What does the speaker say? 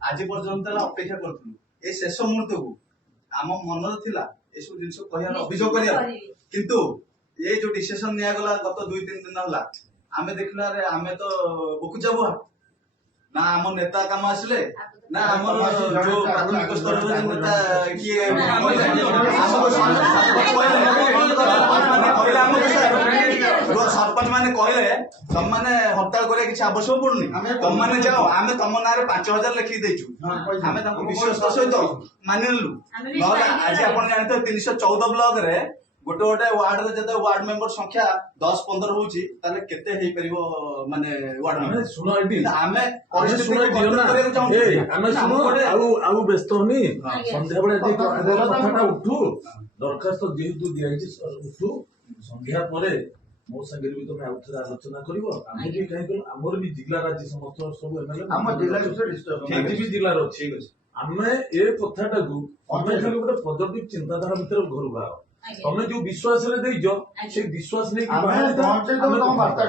आज पर्यंत अपेक्षा करूँ ए शेष मुहूर्त को आम मन थिला ए सब जिन कह अभियोग किंतु ये जो डिसीजन निगला गत 2-3 दिन है आम देखला आम तो बुकुचा बुआ ना आम नेता काम आसिले ना आम जो प्राथमिक स्तर नेता किए सरपंच मैंने कहले तुम मैंने हड़ताल करिया किसी आवश्यक पड़ुनी तुम मैंने जाओ आम तुम ना 5000 लिखि देचु आम विश्वास सहित मानिलु आज आप जानते 314 ब्लॉक रे गोटे गोटे वार्ड रे जते वार्ड मेंबर संख्या 10-15 होची ताले केते हेई परिबो माने वार्ड मेंबर सुनो एडी आमे परिस्थिति को कंट्रोल करिया चाहू आमे सुनो आउ व्यस्त होनी संध्या बेले जे कथाटा उठू दरखास्त जेहेतु दियाइछि उठू संध्या परे मो संगे भी तुम आउथरा आलोचना करिवो आमे भी काहे करू हमर भी जिल्ला राज्य समस्त सब एमएलए हम जिल्ला ठीक भी जिल्ला रो ठीक अछि आमे ए कथाटा को आमे खाली गोटे पॉजिटिव चिंताधारा भीतर घर बारो तमे जो विश्वास रे देइजो से विश्वास नै कि बाहर पहुंचे तो हम वार्ता